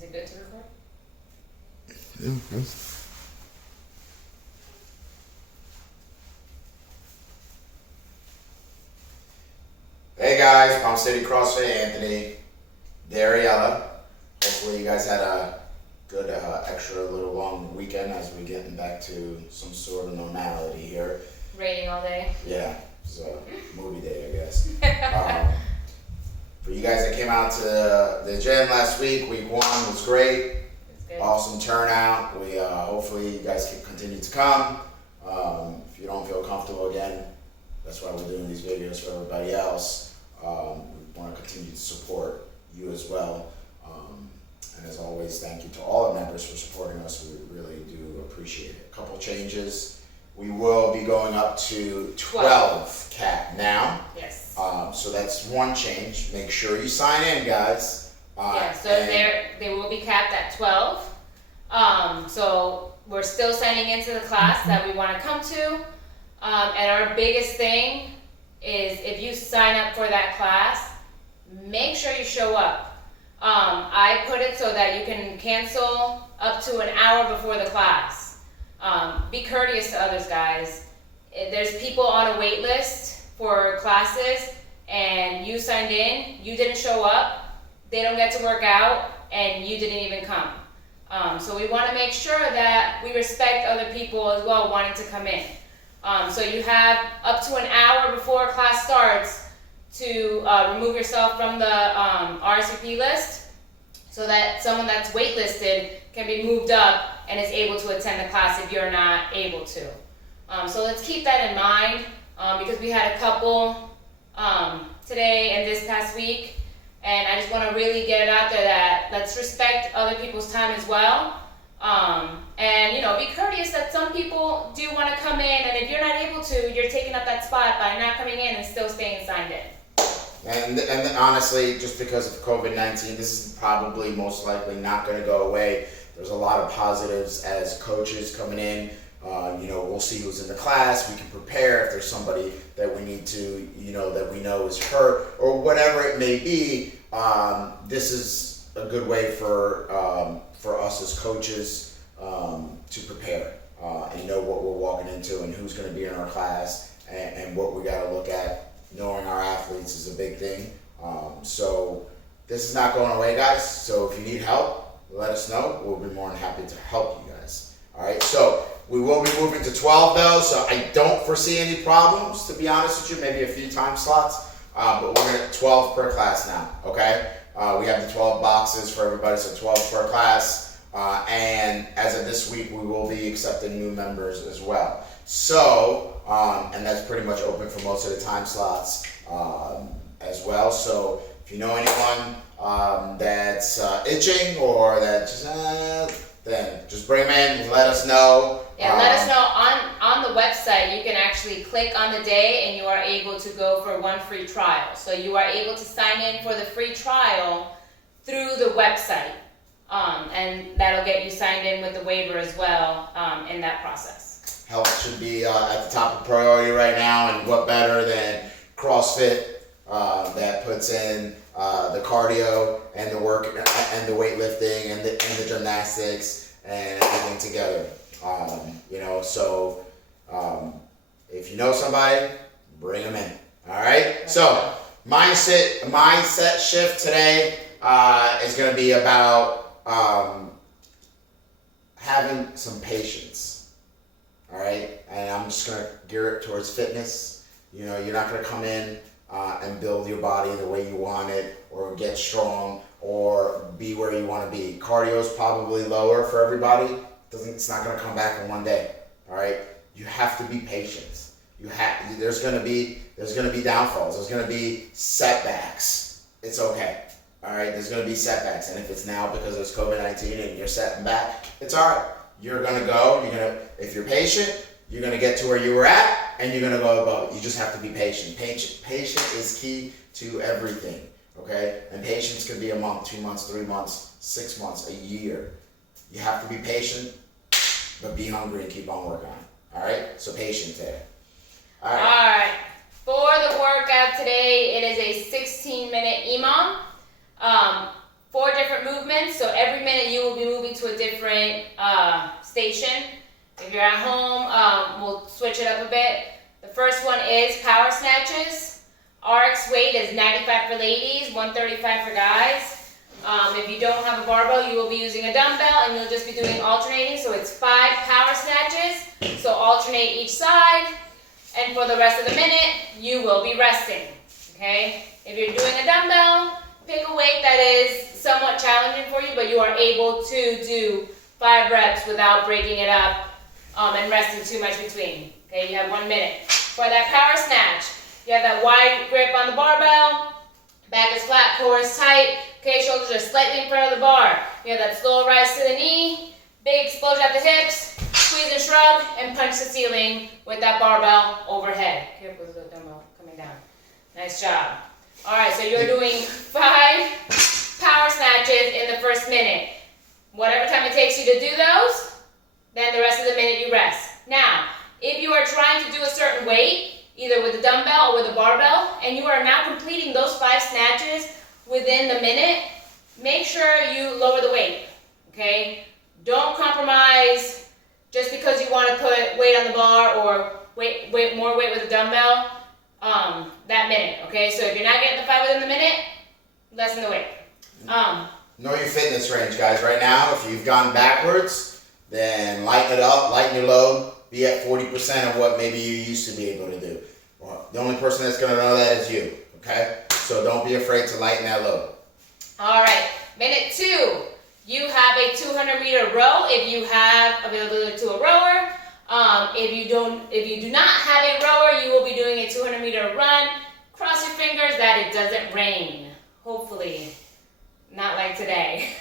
Is it good to record? Yeah, that's... Hey guys, Palm City CrossFit Anthony, Dariella. Hopefully you guys had a good extra little long weekend as we're getting back to some sort of normality here. Raining all day. Yeah, it's a movie day, I guess. For you guys that came out to the gym last week, week 1 was great. Awesome turnout. We hopefully you guys can continue to come. If you don't feel comfortable again, that's why we're doing these videos for everybody else. We want to continue to support you as well. And as always, thank you to all the members for supporting us. We really do appreciate it. A couple changes. We will be going up to 12 cap now. Yes. So that's one change. Make sure you sign in, guys. Yeah, so they will be capped at 12. So we're still signing into the class that we want to come to. And our biggest thing is if you sign up for that class, make sure you show up. I put it so that you can cancel up to an hour before the class. Be courteous to others, guys. There's people on a wait list for classes and you signed in, you didn't show up, they don't get to work out, and you didn't even come. So we want to make sure that we respect other people as well wanting to come in. So you have up to an hour before class starts to remove yourself from the RSVP list so that someone that's waitlisted can be moved up and is able to attend the class if you're not able to. So let's keep that in mind because we had a couple today and this past week. And I just want to really get it out there that let's respect other people's time as well. And, you know, be courteous that some people do want to come in. And if you're not able to, you're taking up that spot by not coming in and still staying signed in. And honestly, just because of COVID-19, this is probably most likely not going to go away. There's a lot of positives as coaches coming in. You know, we'll see who's in the class. We can prepare if there's somebody that we need to, you know, that we know is hurt or whatever it may be. This is a good way for us as coaches to prepare and know what we're walking into and who's going to be in our class and what we got to look at. Knowing our athletes is a big thing. So this is not going away, guys. So if you need help, let us know. We'll be more than happy to help you guys. All right. So we will be moving to 12 though. So I don't foresee any problems, to be honest with you. Maybe a few time slots, but we're going to 12 per class now. Okay. We have the 12 boxes for everybody, so 12 per class. And as of this week, we will be accepting new members as well. So, and that's pretty much open for most of the time slots as well. So if you know anyone that's itching or that just, then just bring them in and let us know. Yeah, let us know on the website. You can actually click on the day and you are able to go for one free trial. So you are able to sign in for the free trial through the website. And that'll get you signed in with the waiver as well in that process. Health should be at the top of priority right now, and what better than CrossFit that puts in the cardio and the work and the weightlifting and the gymnastics and everything together. You know, so if you know somebody, bring them in. All right. So mindset shift today is going to be about having some patience. All right, and I'm just gonna gear it towards fitness. You know, you're not gonna come in and build your body the way you want it, or get strong, or be where you want to be. Cardio is probably lower for everybody. It's not gonna come back in one day. All right, you have to be patient. There's gonna be downfalls. There's gonna be setbacks. It's okay. All right, there's gonna be setbacks, and if it's now because there's COVID-19 and you're setting back, it's all right. You're gonna go. If you're patient, you're gonna get to where you were at, and you're gonna go above it. You just have to be patient. Patience is key to everything. Okay, and patience can be a month, 2 months, 3 months, 6 months, a year. You have to be patient, but be hungry and keep on working on it. All right. So patient today. All right. For the workout today, it is a 16-minute EMOM. 4 different movements. movements. So every minute you will be moving to a different station. If you're at home, we'll switch it up a bit. The first one is power snatches. RX weight is 95 for ladies, 135 for guys. If you don't have a barbell, you will be using a dumbbell and you'll just be doing alternating. So it's 5 power snatches. So alternate each side. And for the rest of the minute, you will be resting. Okay? If you're doing a dumbbell, pick a weight that is somewhat challenging for you, but you are able to do 5 reps without breaking it up and resting too much between. Okay, you have 1 minute. For that power snatch, you have that wide grip on the barbell, back is flat, core is tight, okay, shoulders are slightly in front of the bar. You have that slow rise to the knee, big explosion at the hips, squeeze and shrug, and punch the ceiling with that barbell overhead. Careful with the dumbbell coming down. Nice job. All right, so you're doing 5 power snatches in the first minute. Whatever time it takes you to do those, then the rest of the minute you rest. Now, if you are trying to do a certain weight, either with a dumbbell or with a barbell, and you are now completing those 5 snatches within the minute, make sure you lower the weight, okay? Don't compromise just because you want to put weight on the bar or more weight with a dumbbell that minute, okay? So if you're not getting the 5 within the minute, lessen the weight. Know your fitness range, guys. Right now, if you've gone backwards, then lighten it up, lighten your load, be at 40% of what maybe you used to be able to do. Well, the only person that's going to know that is you, okay? So don't be afraid to lighten that load. All right, minute 2. You have a 200-meter row if you have availability to a rower. If you do not have a rower, you will be doing a 200-meter run. Cross your fingers that it doesn't rain. Hopefully, not like today.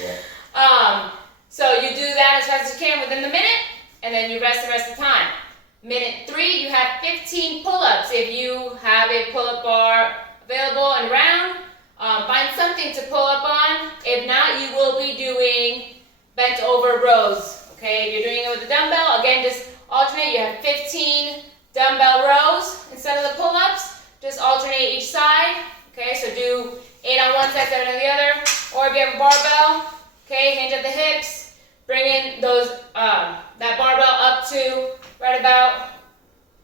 Yeah. So you do that as fast as you can within the minute, and then you rest the rest of the time. Minute 3, you have 15 pull-ups. If you have a pull-up bar available and around, find something to pull up on. If not, you will be doing bent over rows. Okay, if you're doing it with a dumbbell, again, just alternate. You have 15 dumbbell rows instead of the pull-ups. Just alternate each side. Okay, so do 8 on one side, 7 on the other. Or if you have a barbell, okay, hinge at the hips. Bring in those that barbell up to right about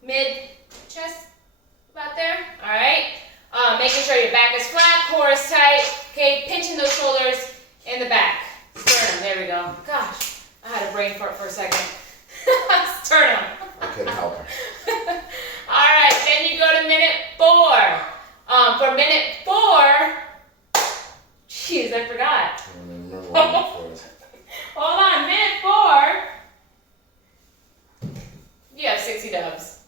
mid-chest, about there. All right. Making sure your back is flat, core is tight. Okay, pinching those shoulders in the back. Sternum, there we go. Gosh, I had a brain fart for a second. Sternum. I couldn't help her. All right, then you go to minute 4. For minute 4, jeez, I forgot. I don't even remember what minute 4 is. Hold on, minute 4. You have 60 dubs.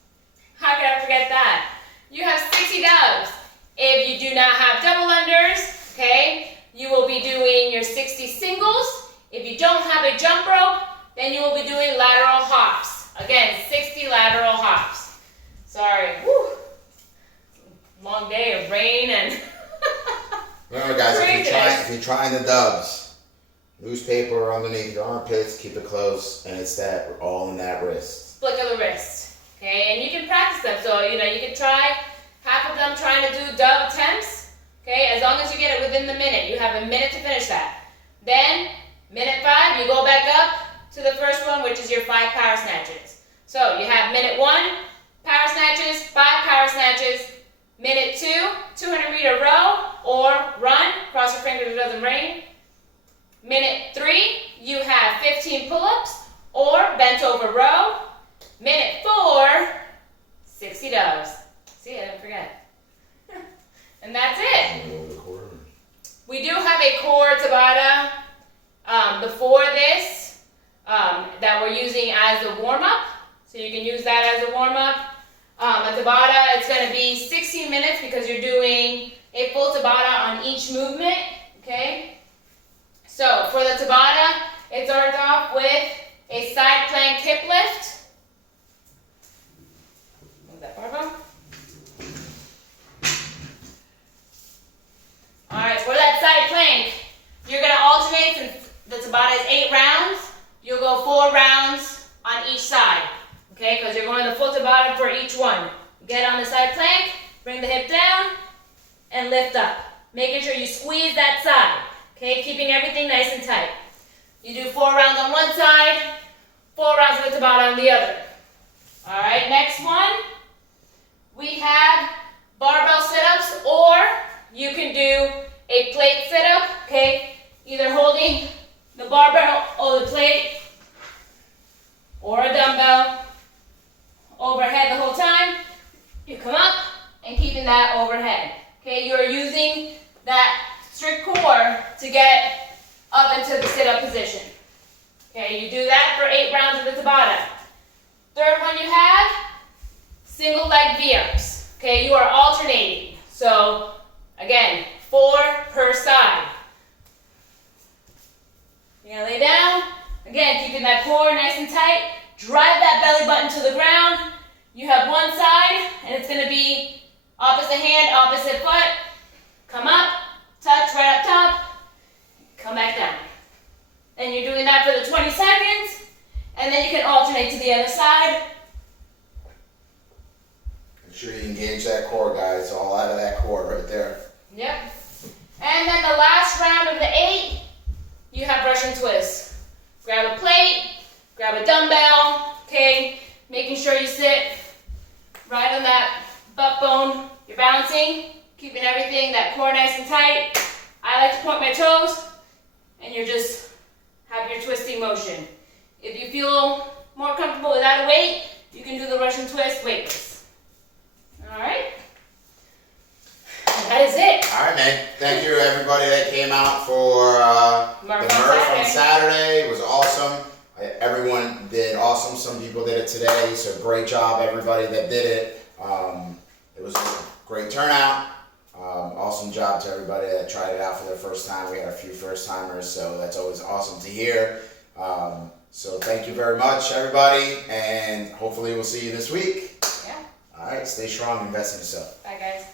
How could I forget that? You have 60 dubs. If you do not have double unders, okay, you will be doing your 60 singles. If you don't have a jump rope, then you will be doing lateral hops. Again, 60 lateral hops. Sorry. Woo. Long day of rain and remember, guys, if you're trying the dubs, newspaper underneath your armpits, keep it close, and it's that all in that wrist. Flick of the wrist. Okay, and you can practice them. So, you can try half of them trying to do dub attempts. Okay, as long as you get it within the minute. You have a minute to finish that. Then, minute 5, you go back up to the first one, which is your 5 power snatches. So, you have minute 1, power snatches, 5 power snatches. Minute 2, 200-meter row or run. Cross your fingers, it doesn't rain. Minute 3, you have 15 pull-ups or bent over row. Minute 4, 60 dubs. See, I didn't forget. And that's it. We do have a core Tabata before this that we're using as the warm-up. So you can use that as a warm-up. A Tabata, it's going to be 16 minutes because you're doing a full Tabata on each movement. Okay? So for the Tabata, it starts off with a side plank hip lift. Move that barbell. Alright, for that side plank, you're going to alternate. Since the Tabata is 8 rounds, you'll go 4 rounds on each side. Okay, because you're going the full Tabata for each one. Get on the side plank, bring the hip down, and lift up. Making sure you squeeze that side. Okay, keeping everything nice and tight. You do 4 rounds on one side, 4 rounds with Tabata on the other. All right, next one, we have barbell sit-ups, or you can do a plate sit-up, okay? Either holding the barbell or the plate or a dumbbell overhead the whole time. You come up and keeping that overhead. Okay, you're using that strict core to get up into the sit-up position. Okay, you do that for 8 rounds of the Tabata. Third one you have, single leg V-ups. Okay, you are alternating. So, again, 4 per side. You're gonna lay down. Again, keeping that core nice and tight. Drive that belly button to the ground. You have one side, and it's gonna be opposite hand, opposite foot. Come up, touch right up top, come back down. And you're doing that for the 20 seconds, and then you can alternate to the other side. Make sure you engage that core, guys. All out of that core right there. Yep. And then the last round of the 8, you have Russian twists. Grab a plate, grab a dumbbell, okay? Making sure you sit right on that butt bone. You're balancing, keeping everything, that core nice and tight. I like to point my toes, and you're just have your twisting motion. If you feel more comfortable without a weight, you can do the Russian twist weightless. All right? That is it. All right, man. Thank you, everybody that came out for the Murph on Saturday. It was awesome. Everyone did awesome. Some people did it today, so great job, everybody that did it. It was a great turnout. Awesome job to everybody that tried it out for their first time. We had a few first timers, so that's always awesome to hear. So thank you very much, everybody, and hopefully we'll see you this week. Yeah. All right, stay strong, invest in yourself. Bye, guys.